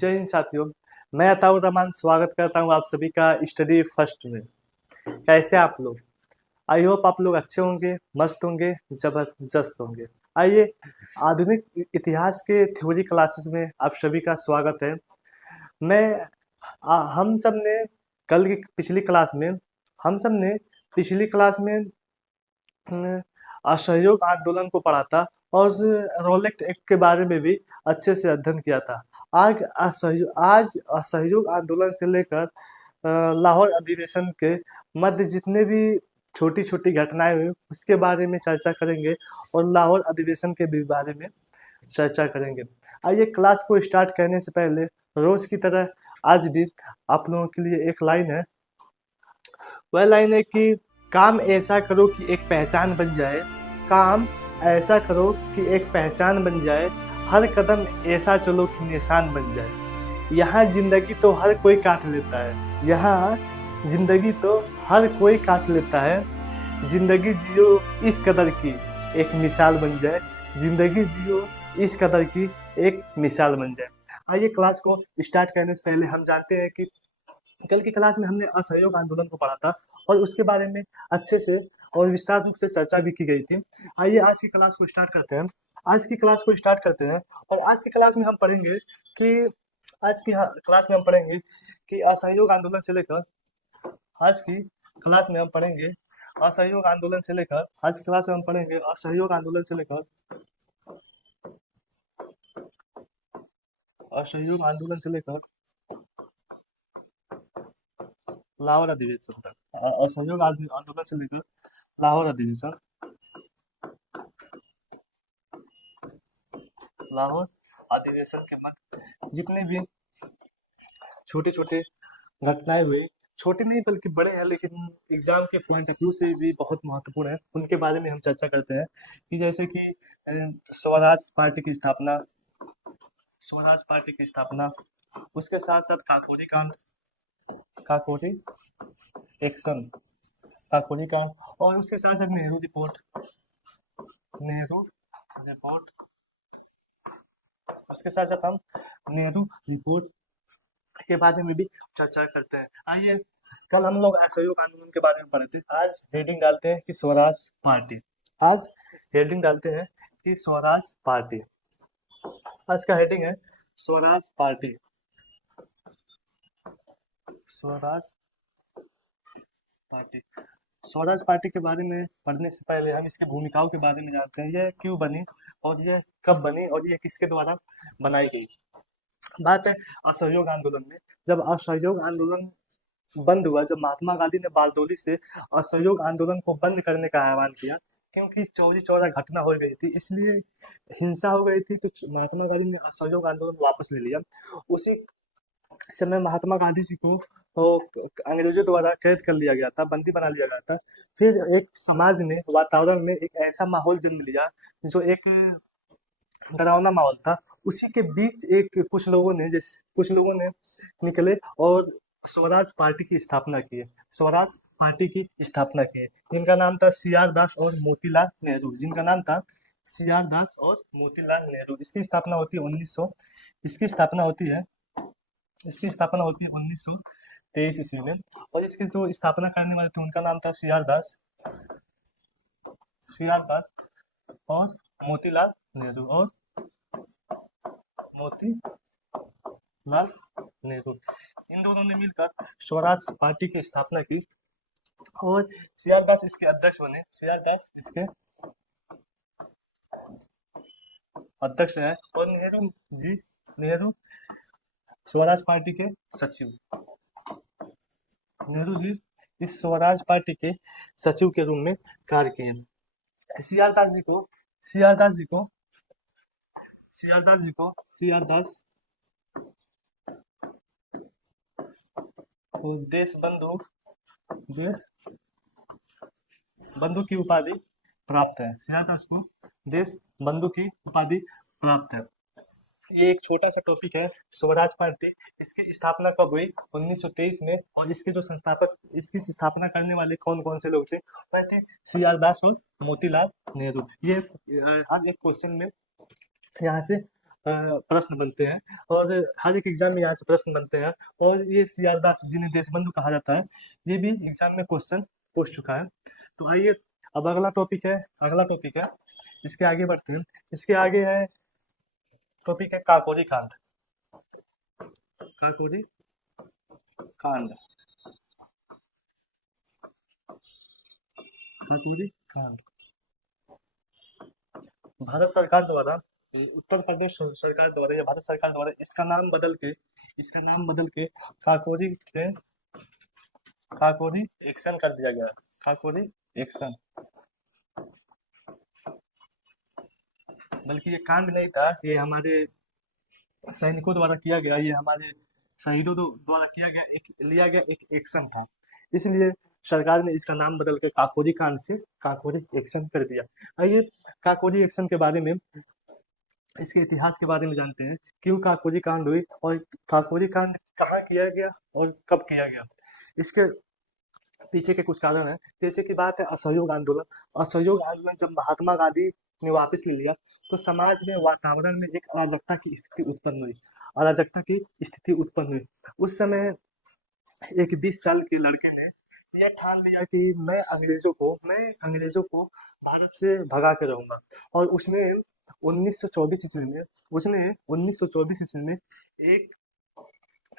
जय हिंद साथियों। मैं अताउर रहमान स्वागत करता हूं आप सभी का स्टडी फर्स्ट में। कैसे आप लोग? आई होप आप लोग अच्छे होंगे, मस्त होंगे, जबरदस्त होंगे। आइए, आधुनिक इतिहास के थ्योरी क्लासेस में आप सभी का स्वागत है। हम सब ने कल की पिछली क्लास में हम सब ने पिछली क्लास में असहयोग आंदोलन को पढ़ा था और रोलेक्ट एक्ट के बारे में भी अच्छे से अध्ययन किया था। आज असहयोग आंदोलन से लेकर लाहौर अधिवेशन के मध्य जितने भी छोटी छोटी घटनाएं हुई उसके बारे में चर्चा करेंगे और लाहौर अधिवेशन के भी बारे में चर्चा करेंगे। आइए, क्लास को स्टार्ट करने से पहले रोज की तरह आज भी आप लोगों के लिए एक लाइन है। वह लाइन है कि काम ऐसा करो कि एक पहचान बन जाए, काम ऐसा करो कि एक पहचान बन जाए, हर कदम ऐसा चलो कि निशान बन जाए। यहाँ जिंदगी तो हर कोई काट लेता है, यहाँ जिंदगी तो हर कोई काट लेता है, जिंदगी जियो इस कदर की एक मिसाल बन जाए, जिंदगी जियो इस कदर की एक मिसाल बन जाए। आइए, क्लास को स्टार्ट करने से पहले हम जानते हैं कि कल की क्लास में हमने असहयोग आंदोलन को पढ़ा था और उसके बारे में अच्छे से और विस्तार रूप से चर्चा भी की गई थी। आइए, आज की क्लास को स्टार्ट करते हैं। और आज की क्लास में हम पढ़ेंगे कि क्लास में हम पढ़ेंगे कि असहयोग आंदोलन से लेकर आज की क्लास में हम पढ़ेंगे असहयोग आंदोलन से लेकर आज की क्लास में हम पढ़ेंगे असहयोग आंदोलन से लेकर असहयोग आंदोलन से लेकर लाहौर अधिवेशन तक, असहयोग आंदोलन से लेकर लाहौर अधिवेशन, लाहौर अधिवेशन के बाद जितने भी छोटे छोटे घटनाएं हुई, छोटे नहीं बल्कि बड़े हैं लेकिन एग्जाम के पॉइंट ऑफ व्यू से भी बहुत महत्वपूर्ण है, उनके बारे में हम चर्चा करते हैं। कि जैसे कि स्वराज पार्टी की स्थापना, उसके साथ साथ काकोरी कांड, काकोरी एक्शन, काकोरी कांड, और उसके साथ साथ नेहरू रिपोर्ट, उसके साथ साथ हम नेहरू रिपोर्ट के बारे में भी चर्चा करते हैं। आइए, कल हम लोग असहयोग आंदोलन के बारे में पढ़े थे, आज हेडिंग डालते हैं कि स्वराज पार्टी। आज हेडिंग डालते हैं कि स्वराज पार्टी। आज का हेडिंग है Swaraj party. Swaraj party. Swaraj party के बारे में पढ़ने से पहले हम इसकी भूमिकाओं के बारे में जानते हैं। यह क्यों बनी और यह कब बनी और यह किसके द्वारा बनाई गई। बात है असहयोग आंदोलन में। जब असहयोग आंदोलन बंद हुआ, जब महात्मा गांधी ने बारडोली से असहयोग आंदोलन को बंद करने का आह्वान किया, क्योंकि चौरी चौरा घटना हो गई थी, इसलिए हिंसा हो गई थी, तो महात्मा गांधी ने असहयोग आंदोलन वापस ले लिया। उसी समय महात्मा गांधी जी को तो अंग्रेजों द्वारा कैद कर लिया गया था, बंदी बना लिया गया था। फिर एक समाज में, वातावरण में एक ऐसा माहौल जन्म लिया जो एक डरावना माहौल था। उसी के बीच कुछ लोगों ने निकले और स्वराज पार्टी की स्थापना की है। स्वराज पार्टी की स्थापना की है, जिनका नाम था सीआर दास और मोतीलाल नेहरू, जिनका नाम था सीआर दास और मोतीलाल नेहरू। इसकी स्थापना होती है 1923 ईस्वी में। और इसकी जो स्थापना करने वाले थे उनका नाम था सीआर दास और मोतीलाल नेहरू इन दोनों ने मिलकर स्वराज पार्टी की स्थापना की और सीआर दास इसके अध्यक्ष बने। सीआर दास इसके अध्यक्ष है और नेहरू स्वराज पार्टी के सचिव। नेहरू जी इस स्वराज पार्टी के सचिव के रूप में कार्य किए। सीआर दास को देश बंधु की उपाधि प्राप्त है। सीआर दास को देश बंधु की उपाधि प्राप्त है। ये एक छोटा सा टॉपिक है स्वराज पार्टी। इसकी स्थापना कब हुई? 1923 में। और इसकी स्थापना करने वाले कौन कौन से लोग थे? वह थे सीआर दास और मोतीलाल नेहरू। ये आज एक क्वेश्चन में यहाँ से प्रश्न बनते हैं और हर एक एग्जाम में यहाँ से प्रश्न बनते हैं। और ये CR दास जिन्हें देशबंधु कहा जाता है, ये भी एग्जाम में क्वेश्चन पूछ चुका है। तो आइए अब अगला टॉपिक है, इसके आगे बढ़ते हैं। इसके आगे है टॉपिक है काकोरी कांड। काकोरी कांड, काकोरी कांड भारत सरकार द्वारा, उत्तर प्रदेश सरकार द्वारा या भारत सरकार द्वारा इसका नाम बदल के काकोरी एक्शन कर दिया गया। काकोरी एक्शन, बल्कि ये कांड नहीं था, ये हमारे सैनिकों द्वारा किया गया, ये हमारे शहीदों द्वारा लिया गया एक एक्शन था। इसलिए सरकार ने इसका नाम बदल के काकोरी कांड से काकोरी एक्शन कर दिया। आइए काकोरी एक्शन के बारे में, इसके इतिहास के बारे में जानते हैं, क्यों काकोरी कांड हुई और काकोरी कांड कहाँ किया गया और कब किया गया। इसके पीछे के कुछ कारण हैं। जैसे कि बात है असहयोग आंदोलन। असहयोग आंदोलन जब महात्मा गांधी ने वापस ले लिया, तो समाज में वातावरण में एक अराजकता की स्थिति उत्पन्न हुई। उस समय एक 20 साल के लड़के ने यह ठान लिया कि मैं अंग्रेजों को भारत से भगा के रहूंगा। और उसने 1924 ईस्वी में एक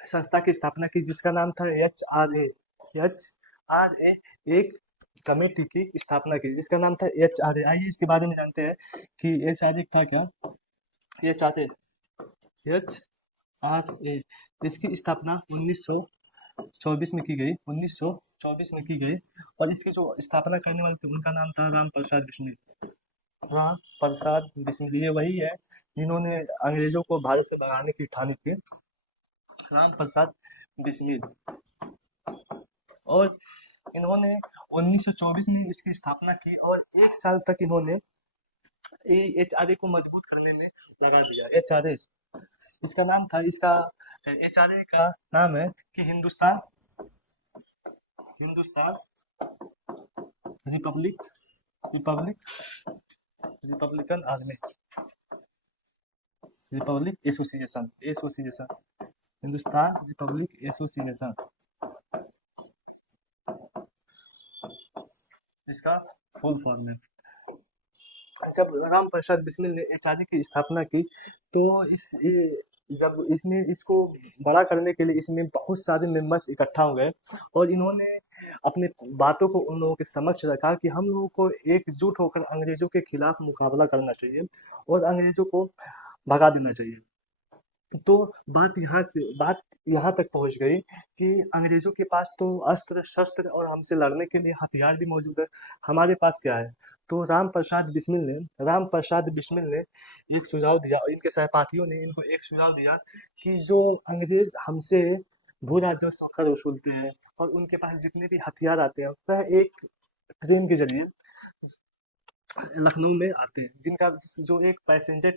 संस्था की स्थापना की, जिसका नाम था HRA। एक कमेटी की स्थापना की जिसका नाम था HRA। आइए इसके बारे में जानते हैं कि HRA था क्या। HRA, इसकी स्थापना 1924 में की गई। और इसकी जो स्थापना करने वाले थे, उनका नाम था राम प्रसाद बिस्मिल। ये वही है जिन्होंने अंग्रेजों को भारत से भगाने की ठानी थी, राम प्रसाद बिस्मिल। और इन्होंने 1924 में इसकी स्थापना की और 1 साल तक इन्होंने HRA को मजबूत करने में लगा दिया। HRA इसका नाम था, HRA का नाम है कि Hindustan Republican army, Republic association, Hindustan Republic association, इसका फुल फॉर्म है। जब राम प्रसाद बिस्मिल ने HRA की स्थापना की, तो जब इसको बड़ा करने के लिए इसमें बहुत सारे मेंबर्स इकट्ठा हो गए और इन्होंने अपने बातों को उन लोगों के समक्ष रखा कि हम लोगों को एकजुट होकर अंग्रेजों के खिलाफ मुकाबला करना चाहिए और अंग्रेजों को भगा देना चाहिए। तो बात यहाँ तक पहुंच गई कि अंग्रेजों के पास तो अस्त्र शस्त्र और हमसे लड़ने के लिए हथियार भी मौजूद है, हमारे पास क्या है। तो राम प्रसाद बिस्मिल ने एक सुझाव दिया और इनके सहपाठियों ने इनको एक सुझाव दिया कि जो अंग्रेज हमसे भू राजस्व कर वसूलते हैं और उनके पास जितने भी हथियार आते हैं, वह एक ट्रेन के जरिए लखनऊ में आते हैं, जो एक पैसेंजर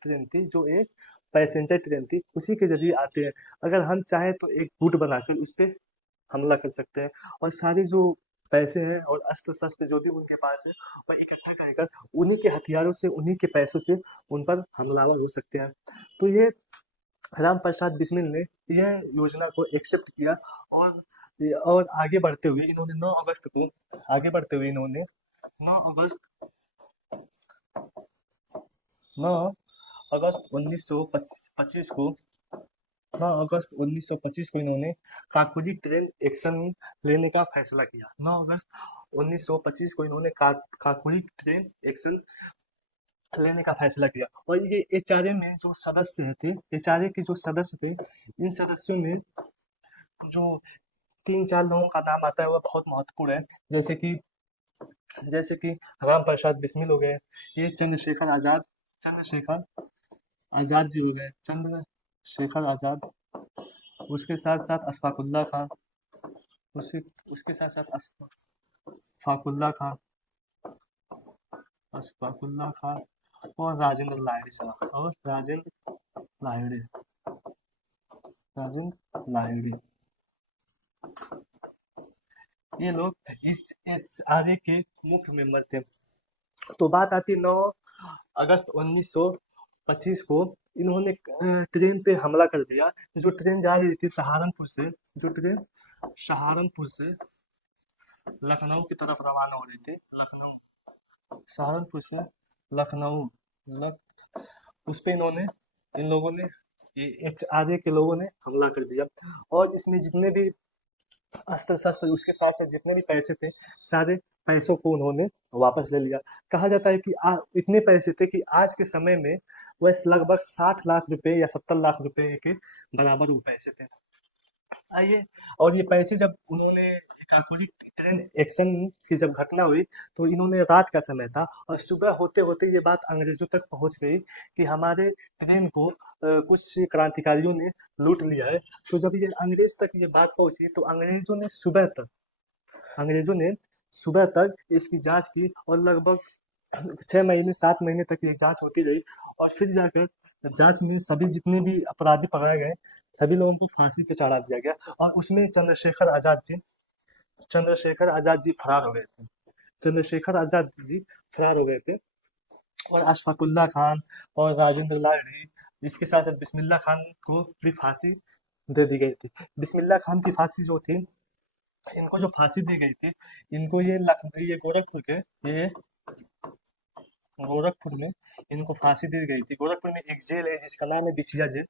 ट्रेन थी, उसी के जरिए आते हैं। अगर हम चाहें तो एक गुट बनाकर उस पर हमला कर सकते हैं और सारे जो पैसे हैं और अस्त्र शस्त्र जो भी उनके पास है, वह इकट्ठा कर उन्हीं के हथियारों से, उन्हीं के पैसों से उन पर हमलावर हो सकते हैं। तो ये राम प्रसाद बिस्मिल ने यह योजना को एक्सेप्ट किया और आगे बढ़ते हुए इन्होंने 9 अगस्त 1925 को 9 अगस्त 1925 को इन्होंने काकोरी ट्रेन एक्शन लेने का फैसला किया। 9 अगस्त 1925 को इन्होंने काकोरी ट्रेन एक्शन लेने का फैसला किया। और ये HRA में जो सदस्य थे, HRA के जो सदस्य थे, इन सदस्यों में जो 3-4 लोगों का नाम आता है वह बहुत महत्वपूर्ण है। जैसे कि राम प्रसाद बिस्मिल हो गए, ये चंद्रशेखर आजाद जी हो गए, चंद्रशेखर आजाद। उसके साथ साथ अशफाकुल्ला खान, और राजेंद्र लाहिड़ी। ये लोग इस HRA के मुख्य मेंबर थे। तो बात आती 9 अगस्त 1925 को इन्होंने ट्रेन पे हमला कर दिया। जो ट्रेन जा रही थी सहारनपुर से, जो ट्रेन सहारनपुर से लखनऊ की तरफ रवाना हो रही थी, लखनऊ, सहारनपुर से लखनऊ, लख उस पे इन्होंने, इन लोगों ने, ये HRA के लोगों ने हमला कर दिया। और इसमें जितने भी अस्त्र शस्त्र, उसके साथ साथ जितने भी पैसे थे, सारे पैसों को उन्होंने वापस ले लिया। कहा जाता है कि इतने पैसे थे कि आज के समय में वह लगभग 60 लाख रुपए या 70 लाख रुपए के बराबर वो पैसे थे। आइए, और ये पैसे जब उन्होंने काकोरी ट्रेन एक्शन की जब घटना हुई, तो इन्होंने, रात का समय था और सुबह होते होते ये बात अंग्रेजों तक पहुंच गई कि हमारे ट्रेन को कुछ क्रांतिकारियों ने लूट लिया है। तो जब ये अंग्रेज तक ये बात पहुंची, तो अंग्रेजों ने सुबह तक इसकी जांच की और लगभग 6 महीने 7 महीने तक ये जांच होती रही। और फिर जाकर जांच में सभी जितने भी अपराधी पकड़े गए, सभी लोगों को फांसी पे चढ़ा दिया गया। और उसमें चंद्रशेखर आजाद जी फरार हो गए थे। चंद्रशेखर आजाद जी फरार हो गए थे। और अशफाकुल्ला खान और राजेंद्र लाहिड़ी, इसके साथ साथ बिस्मिल्लाह खान को भी फांसी दे दी गई थी। बिस्मिल्लाह खान की फांसी जो थी, इनको जो फांसी दी गई थी, इनको ये गोरखपुर में इनको फांसी दी गई थी। गोरखपुर में एक जेल है जिसका नाम है बिछिया जेल,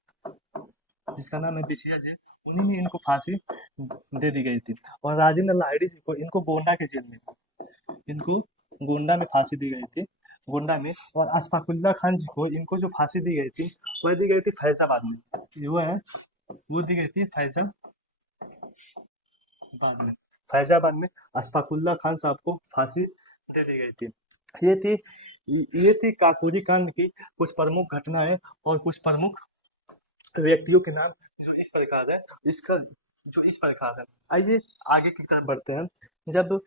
उन्हीं में इनको फांसी दे दी गई थी। और राजेंद्र लाहिड़ी जी को, इनको गोंडा के जेल में, इनको गोंडा में फांसी दी गई थी, गोंडा में। और अशफाकुल्ला खान जी को, इनको जो फांसी दी गई थी, वह दी गई थी फैजाबाद में। वो दी गई थी फैजाबाद में अशफाकुल्ला खान साहब को फांसी दे दी गई थी। ये थी ये थी काकोरी कांड की कुछ प्रमुख घटनाएं और कुछ प्रमुख व्यक्तियों के नाम, जो इस प्रकार है, इसका जो इस प्रकार है। आइए आगे की तरफ बढ़ते हैं। जब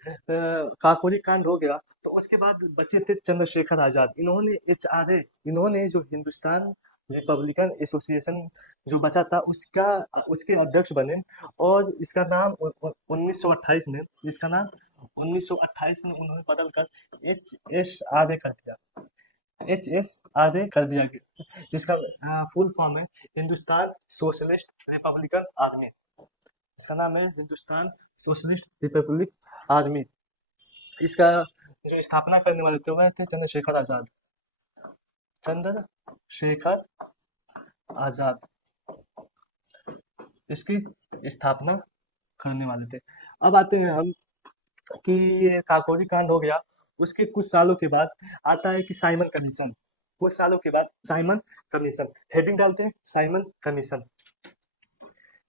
काकोरी कांड हो गया, तो उसके बाद बचे थे चंद्रशेखर आजाद। इन्होंने जो हिंदुस्तान रिपब्लिकन एसोसिएशन जो बचा था, उसके अध्यक्ष बने। और इसका नाम 1928 में, उन्होंने बदल कर HSRA कर दिया, HSRA कर दिया गया, जिसका फुल फॉर्म है हिंदुस्तान सोशलिस्ट रिपब्लिकन आर्मी। इसका नाम है हिंदुस्तान सोशलिस्ट रिपब्लिक आर्मी। इसका जो स्थापना करने वाले थे वह थे चंद्रशेखर आजाद, इसकी स्थापना करने वाले थे। अब आते हैं हम कि ये काकोरी कांड हो गया, उसके कुछ सालों के बाद आता है कि साइमन कमीशन। कुछ सालों के बाद साइमन कमीशन, हेडिंग डालते हैं साइमन कमीशन।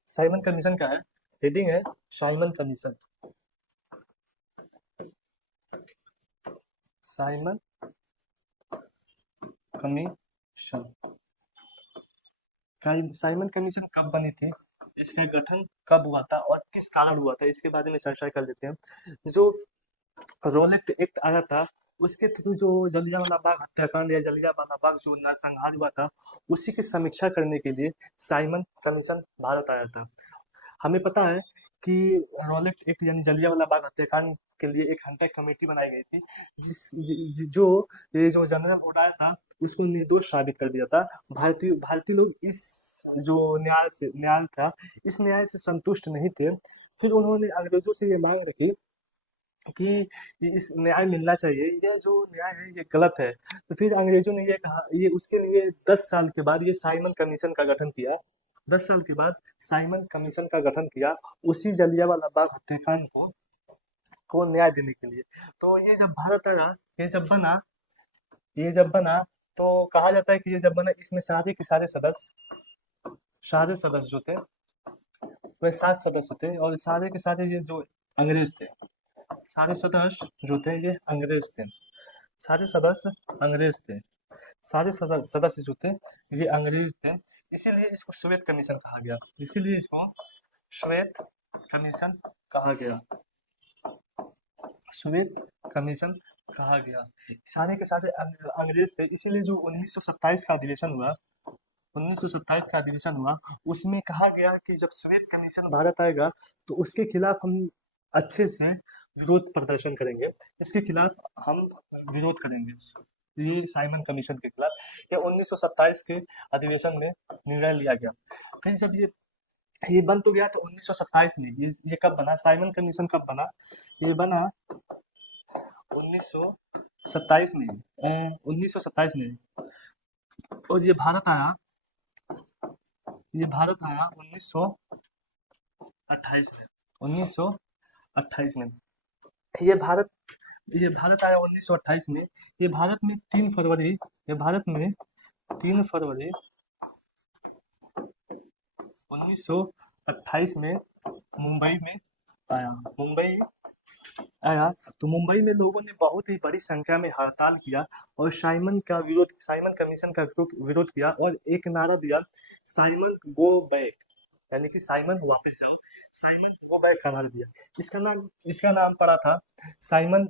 साइमन कमीशन का है, हेडिंग है Simon commission. Simon commission, Simon commission कब बनी थी, इसका गठन कब हुआ था और किस कारण हुआ था, इसके बारे में चर्चा कर लेते हैं। जो रोलेक्ट एक्ट आया था, उसके थ्रू जो जलियांवाला बाग हत्याकांड या जलियांवाला बाग जो नरसंहार हुआ था, उसी की समीक्षा करने के लिए साइमन कमीशन भारत आया था। हमें पता है कि रोलेक्ट एक्ट यानी जलियांवाला बाग हत्याकांड के लिए एक हंटर कमेटी बनाई गई थी, जो जनरल उडायर था, उसको निर्दोष साबित कर दिया था। भारतीय लोग इस जो न्याय था, इस न्याय से संतुष्ट नहीं थे। फिर उन्होंने अंग्रेजों से ये मांग रखी कि इस न्याय मिलना चाहिए, यह जो न्याय है ये गलत है। तो फिर अंग्रेजों ने ये कहा, ये उसके लिए 10 साल के बाद ये साइमन कमीशन का गठन किया। 10 साल के बाद साइमन कमीशन का गठन किया, उसी जलियांवाला बाग हत्याकांड को न्याय देने के लिए। तो ये जब भारत आया, ये जब बना, तो कहा जाता है कि ये जब बना, इसमें सारे के सारे सदस्य जो थे वह 7 सदस्य थे। और सारे के सारे ये जो अंग्रेज थे, सारे सदस्य जो थे ये अंग्रेज थे, सारे सदस्य अंग्रेज थे, सदस्य जो थे ये अंग्रेज थे। इसीलिए इसको श्वेत कमीशन कहा गया, इसीलिए इसको श्वेत कमीशन कहा गया, श्वेत कमीशन कहा गया। सारे के सारे अंग्रेज थे। इसीलिए जो 1927 का अधिवेशन हुआ, 1927 का अधिवेशन हुआ, उसमें कहा गया कि जब श्वेत कमीशन भारत आएगा, तो उसके खिलाफ हम अच्छे से विरोध प्रदर्शन करेंगे, इसके खिलाफ हम विरोध करेंगे, ये साइमन कमीशन के खिलाफ। ये 1927 के अधिवेशन में निर्णय लिया गया। फिर जब ये बन तो गया तो 1927 में ये कब बना, साइमन कमीशन कब बना, ये बना 1927 में, 1927 में। और ये भारत आया 1928 में, 1928 में। ये भारत ये भारत आया 1928 में। ये भारत में 3 फरवरी ये भारत में 3 फरवरी 1928 में मुंबई में आया। तो मुंबई में लोगों ने बहुत ही बड़ी संख्या में हड़ताल किया और साइमन कमीशन का विरोध किया और एक नारा दिया, साइमन गो बैक, यानी कि साइमन वापस जाओ, साइमन गो बैक का नारा दिया। इसका नाम पड़ा था साइमन।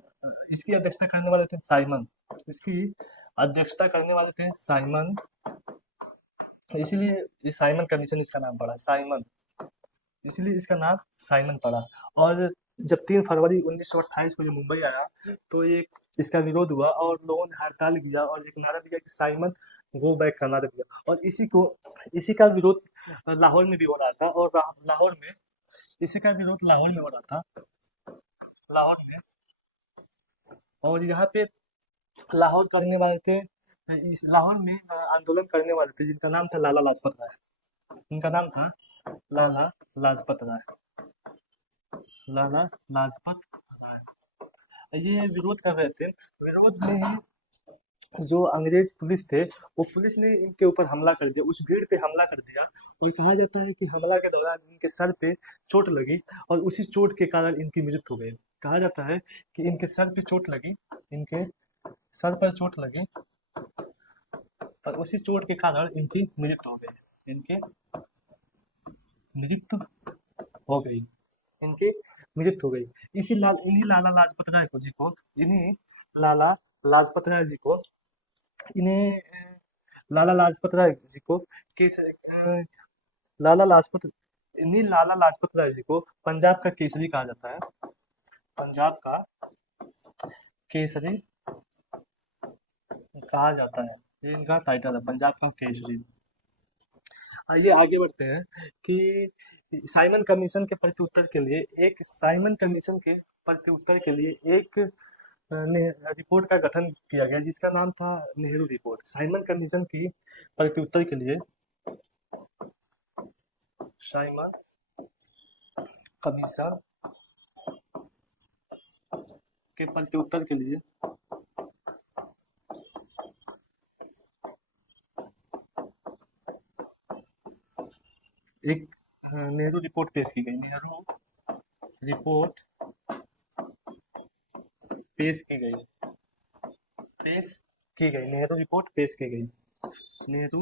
इसकी अध्यक्षता करने वाले थे साइमन, इसकी अध्यक्षता करने वाले थे साइमन, इसीलिए इस साइमन कमीशन इसका नाम पड़ा साइमन, इसलिए इसका नाम साइमन पड़ा। और जब 3 फरवरी 1928 को जब मुंबई आया तो ये इसका विरोध हुआ और लोगों ने हड़ताल किया और एक नारा दिया कि साइमन गो बैक का नारा दिया। और इसी का विरोध लाहौर में भी हो रहा था और लाहौर में इसी का विरोध लाहौर में हो रहा था, लाहौर में। और यहाँ पे लाहौर करने वाले थे, इस लाहौर में आंदोलन करने वाले थे जिनका नाम था लाला लाजपत राय, इनका नाम था लाला लाजपत राय, लाला लाजपत राय। ये विरोध कर रहे थे। विरोध में ही जो अंग्रेज पुलिस थे वो पुलिस ने इनके ऊपर हमला कर दिया, उस भीड़ पे हमला कर दिया। और कहा जाता है कि हमला के दौरान इनके सर पे चोट लगी और उसी चोट के कारण इनकी मृत्यु हो गई। कहा जाता है कि इनके सर पे चोट लगी, इनके सर पर चोट लगी और उसी चोट के कारण इनकी मृत्यु हो गई, इनकी मृत्यु हो गई, इनकी मृत्यु हो गई। इन्हीं लाला लाजपत राय को जी को इन्हीं लाला लाजपत राय जी को इन्हें लाला लाजपत राय जी को केस लाला लाजपत इन्हीं लाला लाजपत राय जी को पंजाब का केसरी कहा जाता है, पंजाब का केसरी कहा जाता है, ये इनका टाइटल है, पंजाब का केसरी। आइए आगे बढ़ते हैं कि साइमन कमीशन के प्रत्युत्तर के लिए एक रिपोर्ट का गठन किया गया जिसका नाम था नेहरू रिपोर्ट। साइमन कमीशन की प्रत्युत्तर के लिए साइमन कमीशन के प्रत्युत्तर के लिए एक नेहरू रिपोर्ट पेश की गई, नेहरू रिपोर्ट पेश की गई, नेहरू रिपोर्ट पेश की गई, नेहरू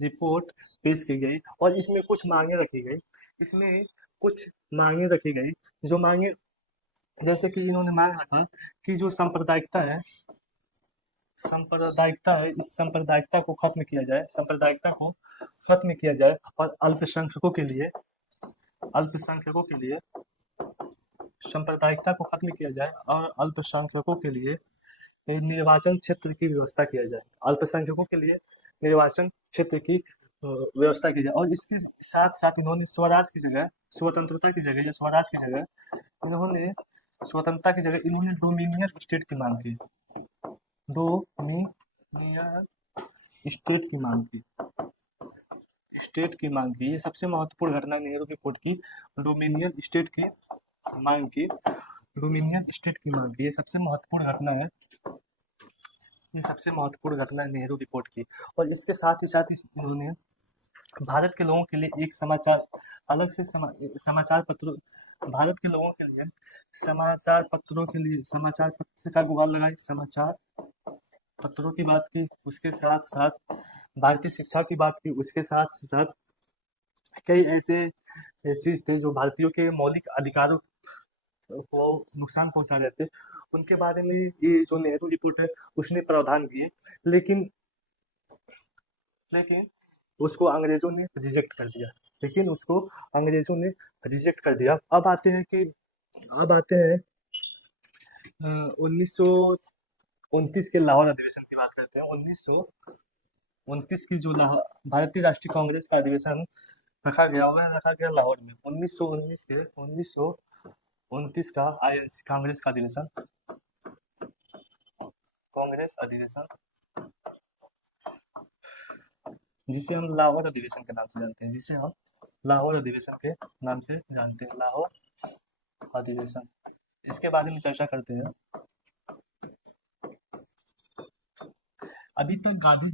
रिपोर्ट पेश की गई। और इसमें कुछ मांगे रखी गई, जो मांगे, जैसे कि इन्होंने मांग रखा कि जो सांप्रदायिकता है इस सांप्रदायिकता को खत्म किया जाए, और अल्पसंख्यकों के लिए सांप्रदायिकता को खत्म किया जाए और अल्पसंख्यकों के लिए निर्वाचन क्षेत्र की व्यवस्था किया जाए, अल्पसंख्यकों के लिए निर्वाचन क्षेत्र की व्यवस्था की जाए। और इसके साथ साथ इन्होंने स्वतंत्रता की जगह इन्होंने डोमिनियन स्टेट की मांग की, डोमिनियन स्टेट की मांग की। ये सबसे महत्वपूर्ण घटना नेहरू रिपोर्ट की, डोमिनियन स्टेट की मांग की, ये सबसे महत्वपूर्ण घटना है नेहरू रिपोर्ट की। और इसके साथ ही इन्होंने भारत के लोगों के लिए एक समाचार पत्रों भारत के लोगों के लिए समाचार पत्र का गुहार लगाई, समाचार पत्रों की बात की, उसके साथ साथ भारतीय शिक्षा की बात की, उसके साथ साथ कई ऐसे चीज थे जो भारतीयों के मौलिक अधिकारों को नुकसान पहुंचा रहे थे, उनके बारे में ये जो नेहरू रिपोर्ट है उसने प्रावधान किए। लेकिन उसको अंग्रेजों ने रिजेक्ट कर दिया। अब आते हैं 1929 के लाहौर अधिवेशन की बात करते हैं। 1929 की जो लाहौर भारतीय राष्ट्रीय कांग्रेस का अधिवेशन रखा गया, वह रखा गया लाहौर में। 1929 का आईएनसी कांग्रेस का अधिवेशन, कांग्रेस अधिवेशन, जिसे हम लाहौर अधिवेशन के नाम से जानते हैं, जिसे हम लाहौर अधिवेशन के नाम से जानते हैं, लाहौर अधिवेशन। इसके बारे में चर्चा करते हैं। अभी तक गांधी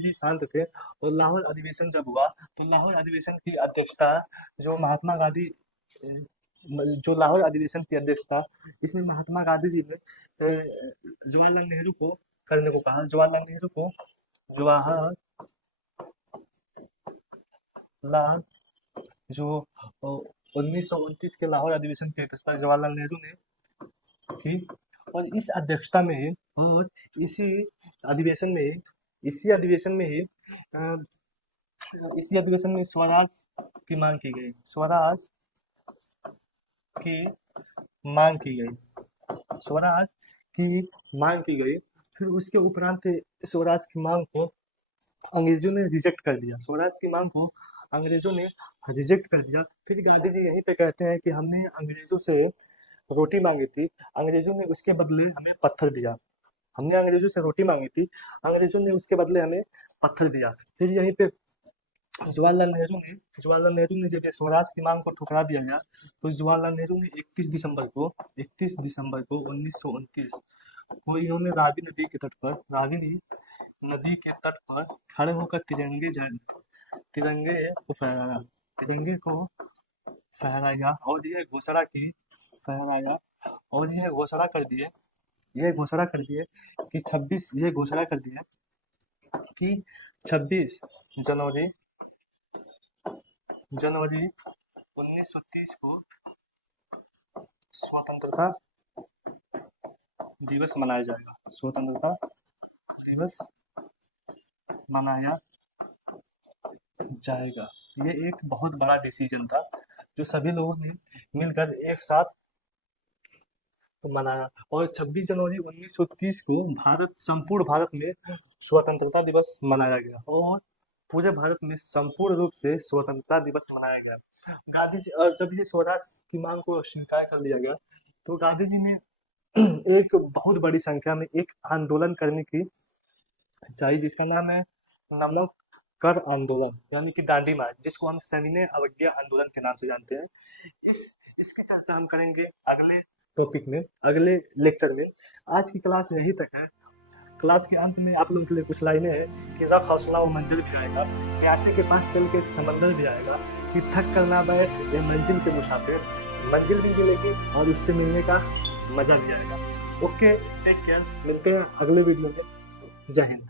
जी शांत थे, और लाहौर अधिवेशन जब हुआ तो लाहौर अधिवेशन की अध्यक्षता जो महात्मा गांधी जो लाहौर अधिवेशन की अध्यक्षता, इसमें महात्मा गांधी जी ने जवाहरलाल नेहरू को करने को कहा। जवाहरलाल जो 1929 के लाहौर अधिवेशन की अध्यक्षता जवाहरलाल नेहरू ने की, और इस अध्यक्षता में ही और इसी अधिवेशन में ही स्वराज की मांग की गई, स्वराज की मांग की गई। फिर उसके उपरांत स्वराज की मांग को अंग्रेजों ने रिजेक्ट कर दिया, फिर गांधी जी यहीं पे कहते हैं कि हमने अंग्रेजों से रोटी मांगी थी, अंग्रेजों ने उसके बदले हमें पत्थर दिया। हमने अंग्रेजों से रोटी मांगी थी, अंग्रेजों ने उसके बदले हमें पत्थर दिया। फिर यहीं पे जवाहरलाल नेहरू ने जब स्वराज की मांग को ठुकरा दिया गया, तो जवाहरलाल नेहरू ने 31 दिसंबर को 1929 को इन्होंने रावी नदी के तट पर खड़े होकर तिरंगे को फहराया और यह घोषणा कर दिए कि 26 जनवरी 1930 को स्वतंत्रता दिवस मनाया जाएगा। ये एक बहुत बड़ा डिसीजन था जो सभी लोगों ने मिलकर एक साथ मनाया, और 26 जनवरी 1930 को संपूर्ण भारत में स्वतंत्रता दिवस मनाया गया, और पूरे भारत में संपूर्ण रूप से स्वतंत्रता दिवस मनाया गया। गांधी जी जब ये स्वराज की मांग को स्वीकार कर लिया गया, तो गांधी जी ने एक बहुत बड़ी संख्या में एक आंदोलन करने की चाहिए, जिसका नाम है नमक कर आंदोलन, यानी कि दांडी मार्च, जिसको हम सविनय अवज्ञा आंदोलन के नाम से जानते हैं। इसकी चर्चा हम करेंगे अगले टॉपिक में, अगले लेक्चर में। आज की क्लास यही तक है। क्लास के अंत में आप लोगों के लिए कुछ लाइनें हैं कि रख हौसला वो मंजिल भी आएगा, प्यासे के पास चल के समंदर भी आएगा, कि थक कर ना बैठ ये मंजिल के मुसाफिर, मंजिल भी मिलेगी और उससे मिलने का मजा भी आएगा। ओके, टेक केयर, मिलते हैं अगले वीडियो में। जय हिंद।